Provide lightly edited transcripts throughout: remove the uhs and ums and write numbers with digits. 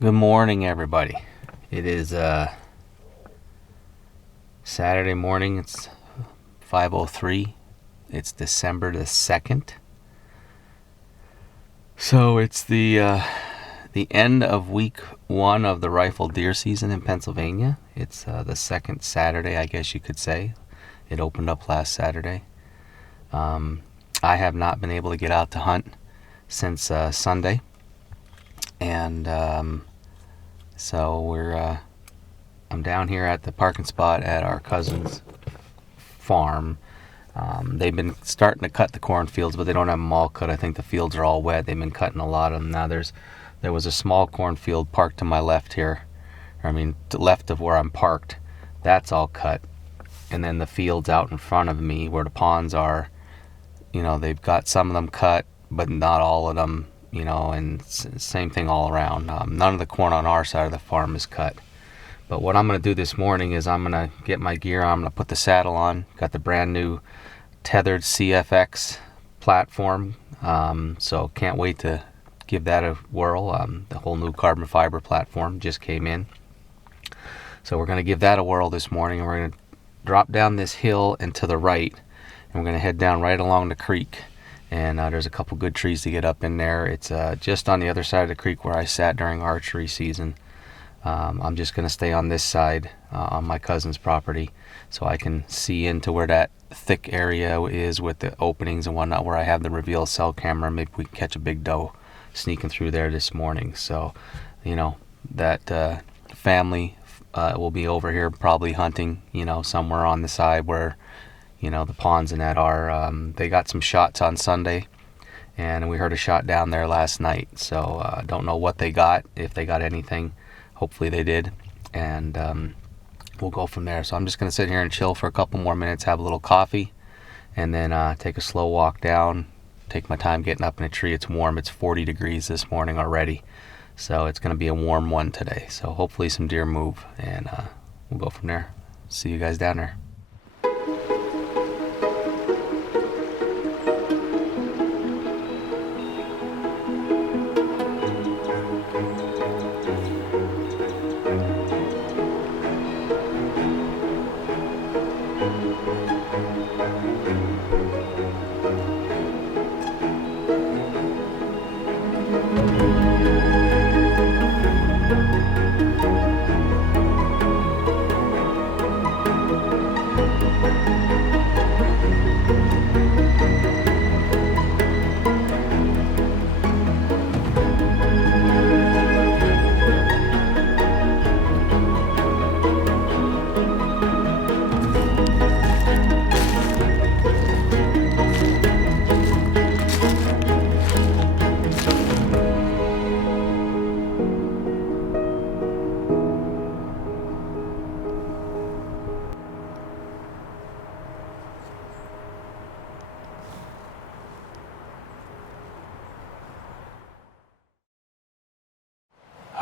Good morning, everybody. It is Saturday morning. It's 5:03. It's December the 2nd. So it's the end of week 1 of the rifle deer season in Pennsylvania. It's the second Saturday, I guess you could say. It opened up last Saturday. I have not been able to get out to hunt since Sunday, and so I'm down here at the parking spot at our cousin's farm. They've been starting to cut the cornfields, but they don't have them all cut. I think the fields are all wet. They've been cutting a lot of them. Now there was a small cornfield parked to my left here. To the left of where I'm parked. That's all cut. And then the fields out in front of me where the ponds are, they've got some of them cut, but not all of them, and same thing all around. None of the corn on our side of the farm is cut. But what I'm going to do this morning is I'm going to get my gear on. I'm going to put the saddle on. Got the brand new tethered CFX platform. So can't wait to give that a whirl. The whole new carbon fiber platform just came in. So we're going to give that a whirl this morning. And we're going to drop down this hill and to the right. And we're going to head down right along the creek. And there's a couple good trees to get up in there. It's just on the other side of the creek where I sat during archery season. I'm just going to stay on this side on my cousin's property so I can see into where that thick area is with the openings and whatnot, where I have the reveal cell camera. Maybe we can catch a big doe sneaking through there this morning. So, that family will be over here probably hunting, somewhere on the side where, the ponds and that are. They got some shots on Sunday, and we heard a shot down there last night. So don't know what they got, if they got anything. Hopefully they did, and we'll go from there. So I'm just going to sit here and chill for a couple more minutes, have a little coffee, and then take a slow walk down, take my time getting up in a tree. It's warm. It's 40 degrees this morning already, so it's going to be a warm one today. So hopefully some deer move, and we'll go from there. See you guys down there.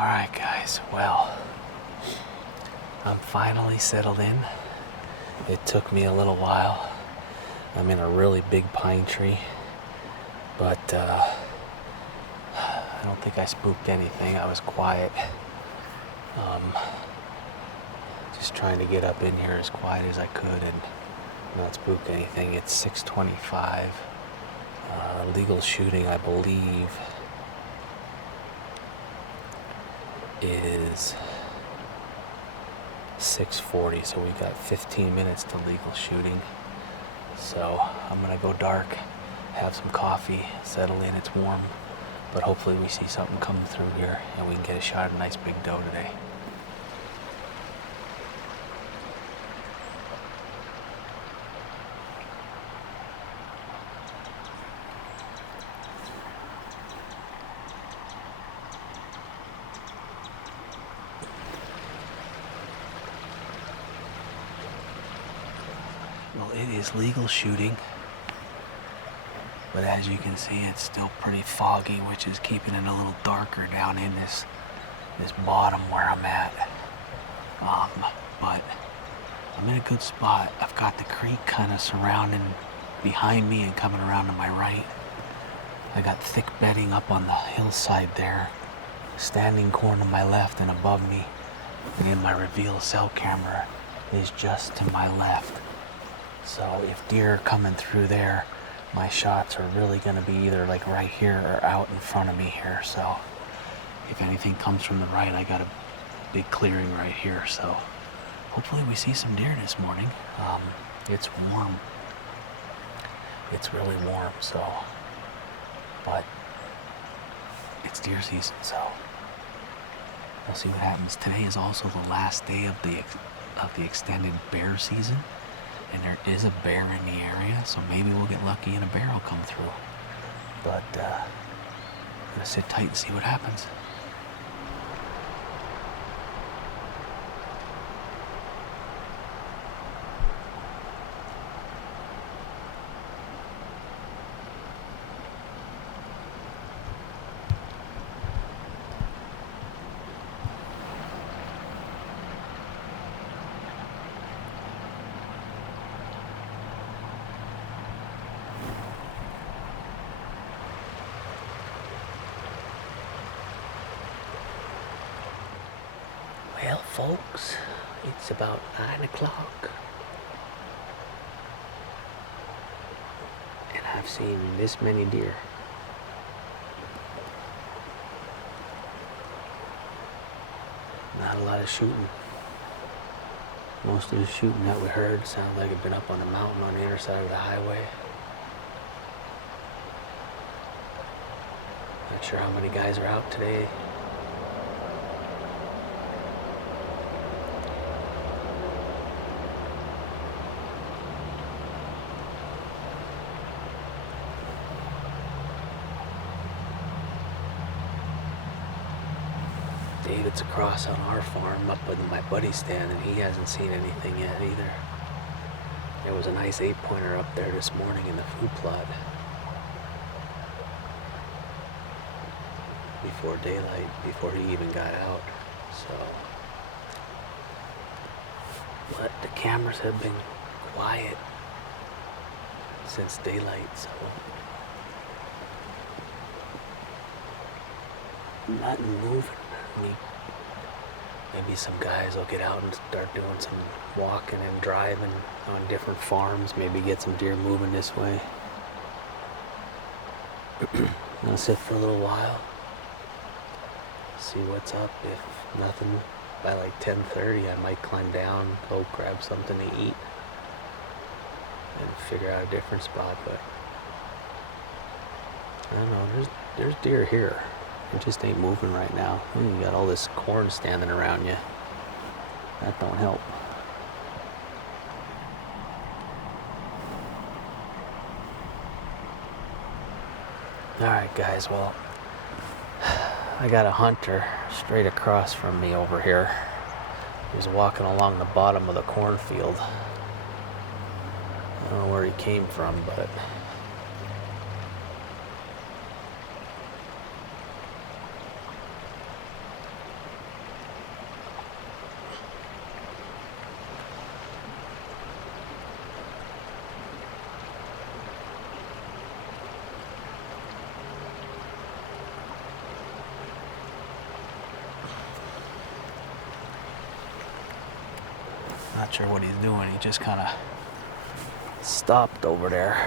Alright guys, well, I'm finally settled in. It took me a little while. I'm in a really big pine tree, but I don't think I spooked anything. I was quiet. Just trying to get up in here as quiet as I could and not spook anything. It's 6:25. Legal shooting, I believe, is 6:40, so we got 15 minutes to legal shooting. So I'm gonna go dark, have some coffee, settle in. It's warm, but hopefully we see something coming through here and we can get a shot at a nice big doe today. Well, it is legal shooting, but as you can see, it's still pretty foggy, which is keeping it a little darker down in this bottom where I'm at. But I'm in a good spot. I've got the creek kind of surrounding behind me and coming around to my right. I got thick bedding up on the hillside there, standing corn to my left and above me, and my reveal cell camera is just to my left. So if deer are coming through there, my shots are really going to be either like right here or out in front of me here. So if anything comes from the right, I got a big clearing right here. So hopefully we see some deer this morning. It's warm. It's really warm, so, but it's deer season, so we'll see what happens. Today is also the last day of the extended bear season, and there is a bear in the area, so maybe we'll get lucky and a bear will come through. But I'm gonna sit tight and see what happens. Well, folks, it's about 9 o'clock, and I've seen this many deer. Not a lot of shooting. Most of the shooting that we heard sounds like it'd been up on the mountain on the inner side of the highway. Not sure how many guys are out today. David's across on our farm up with my buddy's stand, and he hasn't seen anything yet either. There was a nice 8-pointer up there this morning in the food plot before daylight, before he even got out. So, but the cameras have been quiet since daylight, so nothing moving. Maybe some guys will get out and start doing some walking and driving on different farms, maybe get some deer moving this way. I'll sit for a little while, see what's up. If nothing, by like 10:30 I might climb down, go grab something to eat, and figure out a different spot. But I don't know, there's deer here. It just ain't moving right now. You got all this corn standing around you. That don't help. Alright guys, well, I got a hunter straight across from me over here. He was walking along the bottom of the cornfield. I don't know where he came from, but not sure what he's doing. He just kind of stopped over there.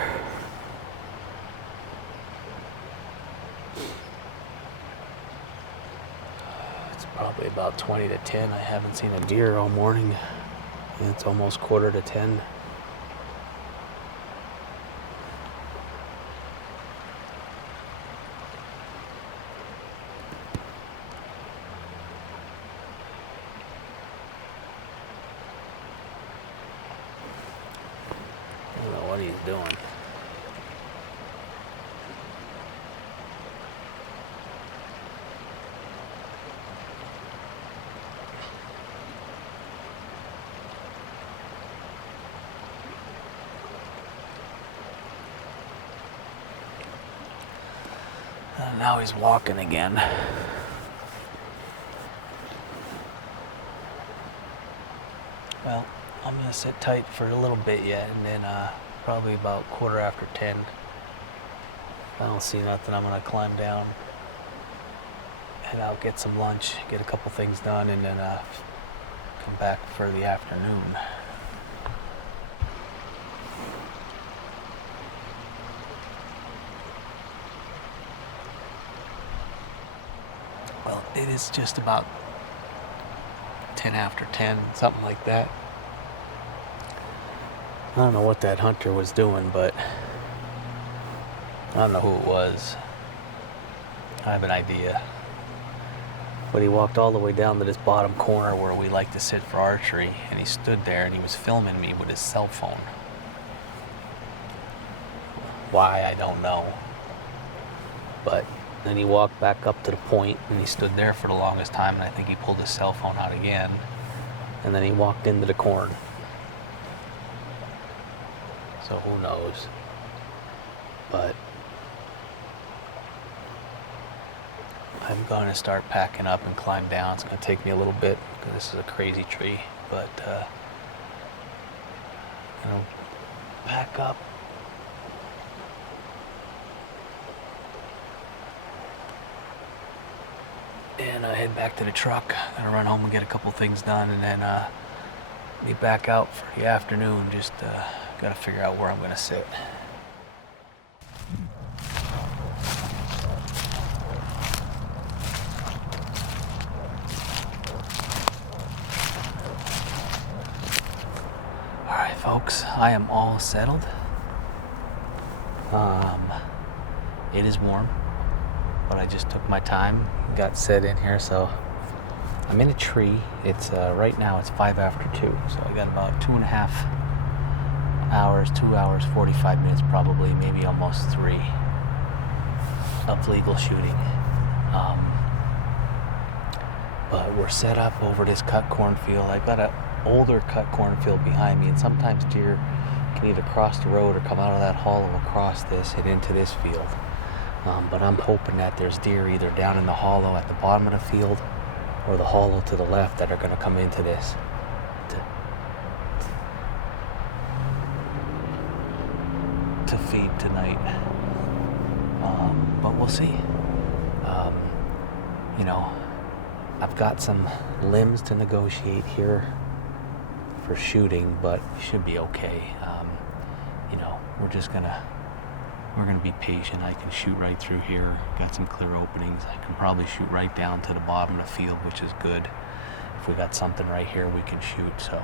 It's probably about 20 to 10. I haven't seen a deer all morning. It's almost 9:45. I don't know what he's doing. And now he's walking again. Well, I'm gonna sit tight for a little bit yet, and then probably about 10:15. If I don't see nothing, I'm gonna climb down head out, get some lunch, get a couple things done, and then come back for the afternoon. Well, it is just about 10 after 10, something like that. I don't know what that hunter was doing, but I don't know who it was. I have an idea. But he walked all the way down to this bottom corner where we like to sit for archery, and he stood there and he was filming me with his cell phone. Why, I don't know. But then he walked back up to the point and he stood there for the longest time, and I think he pulled his cell phone out again. And then he walked into the corn. So who knows? But I'm going to start packing up and climb down. It's going to take me a little bit because this is a crazy tree, but I'm going to pack up. And I head back to the truck. I'm gonna run home and get a couple things done, and then be back out for the afternoon. Just gotta figure out where I'm gonna sit. All right, folks, I am all settled. It is warm, but I just took my time, got set in here, so I'm in a tree. It's right now it's 5 after 2, so I got about 2.5 hours, 2 hours, 45 minutes probably, maybe almost 3 of legal shooting. But we're set up over this cut cornfield. I've got an older cut cornfield behind me, and sometimes deer can either cross the road or come out of that hollow across this and into this field. But I'm hoping that there's deer either down in the hollow at the bottom of the field or the hollow to the left that are going to come into this to feed tonight. But we'll see. I've got some limbs to negotiate here for shooting, but it should be okay. We're gonna be patient. I can shoot right through here. Got some clear openings. I can probably shoot right down to the bottom of the field, which is good. If we got something right here, we can shoot. So,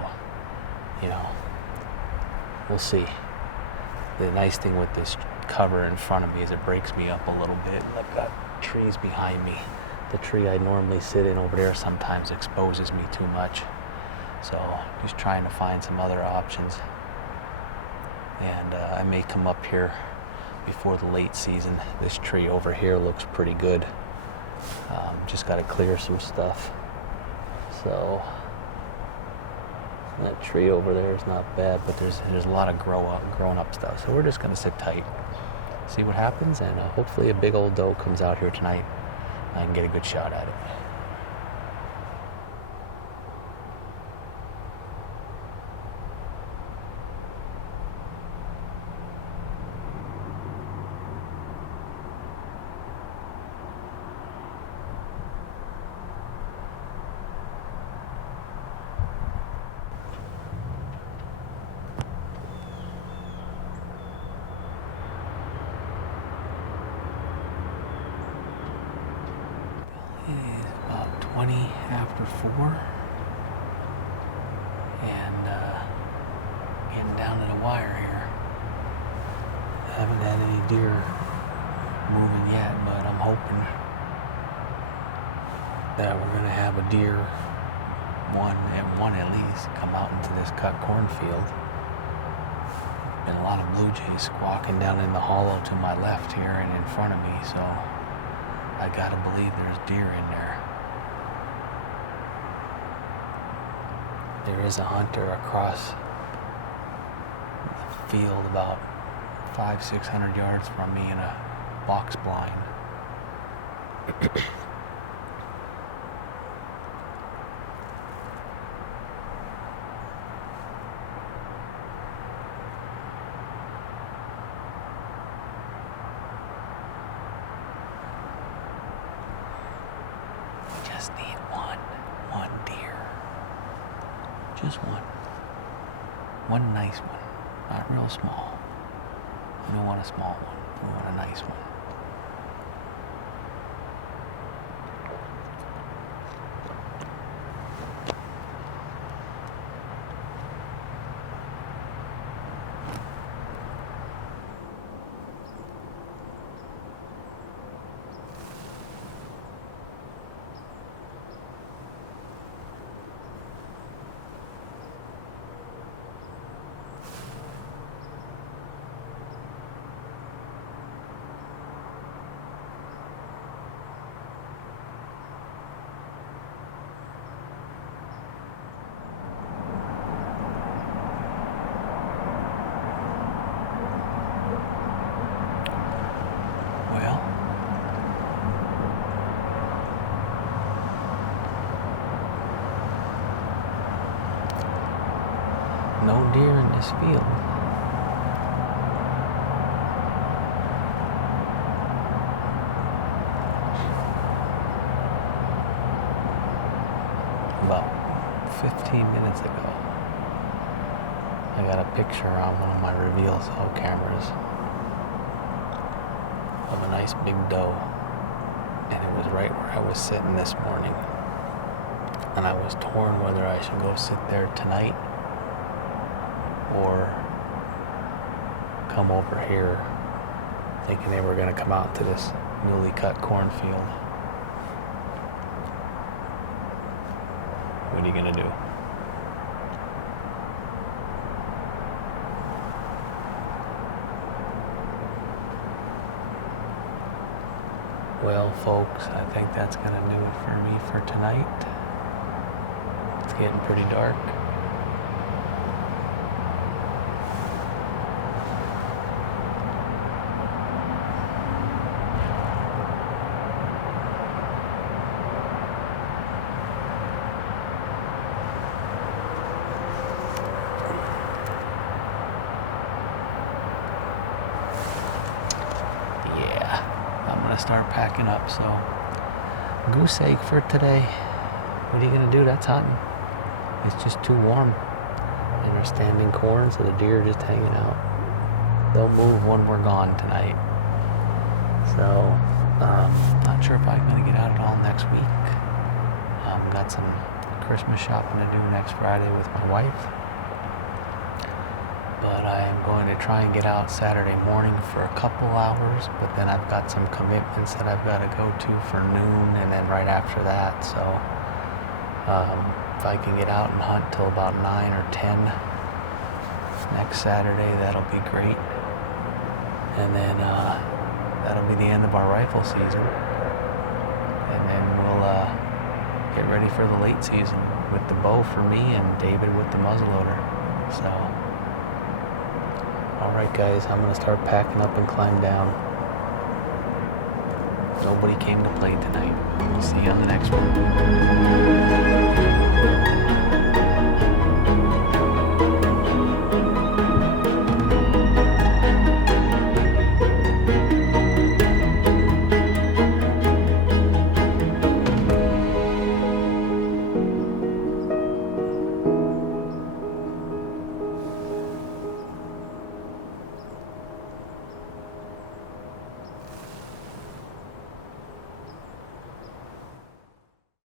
we'll see. The nice thing with this cover in front of me is it breaks me up a little bit. I've got trees behind me. The tree I normally sit in over there sometimes exposes me too much. So, just trying to find some other options. And I may come up here before the late season. This tree over here looks pretty good. Just got to clear some stuff. So that tree over there is not bad, but there's a lot of grown up stuff. So we're just going to sit tight, see what happens, and hopefully a big old doe comes out here tonight. I can get a good shot at it. About 20 after 4, and getting down to the wire here. I haven't had any deer moving yet, but I'm hoping that we're going to have a deer, one at least, come out into this cut cornfield. Been a lot of blue jays squawking down in the hollow to my left here and in front of me, so I gotta believe there's deer in there. There is a hunter across the field about 500-600 yards from me in a box blind. just need one deer. Just one. One nice one. Not real small. We don't want a small one. We want a nice one. Well, no deer in this field. About 15 minutes ago, I got a picture on one of my reveal cell cameras of a nice big doe, and it was right where I was sitting this morning, and I was torn whether I should go sit there tonight or come over here thinking they were going to come out to this newly cut cornfield. What are you going to do? Well, folks, I think that's going to do it for me for tonight. It's getting pretty dark. Start packing up, so goose egg for today. What are you gonna do? That's hunting. It's just too warm, and they're standing corn, so the deer are just hanging out. They'll move when we're gone tonight, so not sure if I'm gonna get out at all next week. Got some Christmas shopping to do next Friday with my wife, but I am going to try and get out Saturday morning for a couple hours, but then I've got some commitments that I've got to go to for noon and then right after that, so if I can get out and hunt till about 9 or 10 next Saturday, that'll be great. And then that'll be the end of our rifle season, and then we'll get ready for the late season with the bow for me and David with the muzzleloader. So alright guys, I'm going to start packing up and climb down. Nobody came to play tonight. We'll see you on the next one.